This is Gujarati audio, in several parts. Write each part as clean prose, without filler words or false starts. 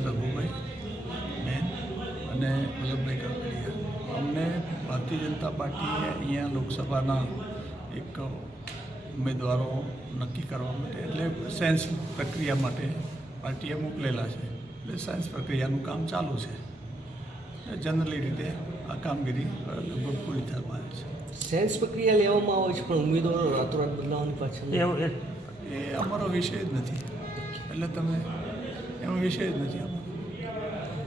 ભાજપના રઘુભાઈ બેન અને વલ્લભભાઈ કાકડિયા અમને ભારતીય જનતા પાર્ટીએ અહીંયા લોકસભાના એક ઉમેદવારો નક્કી કરવા માટે એટલે સેન્સ પ્રક્રિયા માટે પાર્ટીએ મોકલેલા છે. એટલે સેન્સ પ્રક્રિયાનું કામ ચાલુ છે. જનરલી રીતે આ કામગીરી લગભગ પૂરી થવા આવી છે. સેન્સ પ્રક્રિયા લેવામાં આવે છે પણ ઉમેદવારો રાતોરાત બદલાવાની પાછળ એ અમારો વિષય જ નથી. એટલે તમે એનો વિષય જ નથી અમારો.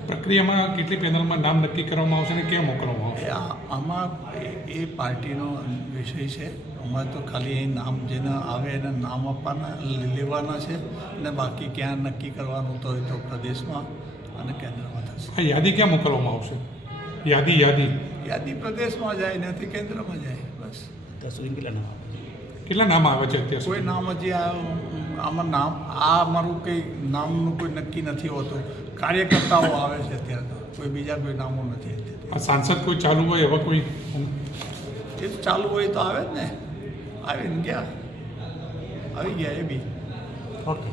પ્રક્રિયામાં કેટલી પેનલમાં નામ નક્કી કરવામાં આવશે અને ક્યાં મોકલવામાં આવશે? આમાં એ પાર્ટીનો વિષય છે. અમારે તો ખાલી એ નામ જેના આવે એના નામ આપવાના લેવાના છે અને બાકી ક્યાં નક્કી કરવાનું તો હોય તો પ્રદેશમાં અને કેન્દ્રમાં થશે. આ યાદી ક્યાં મોકલવામાં આવશે? યાદી પ્રદેશમાં જાય નથી કેન્દ્રમાં જાય બસ. કેટલા નામ આવે છે અત્યારે? કોઈ નામ હજી આમાં નામ અમારું કંઈ નામનું કોઈ નક્કી નથી હોતું. કાર્યકર્તાઓ આવે છે અત્યારે તો કોઈ બીજા કોઈ નામો નથી. આ સાંસદ કોઈ ચાલુ હોય એવા કોઈ એ તો ચાલુ હોય તો આવે જ ને. આવીને ગયા આવી ગયા એ બી. ઓકે.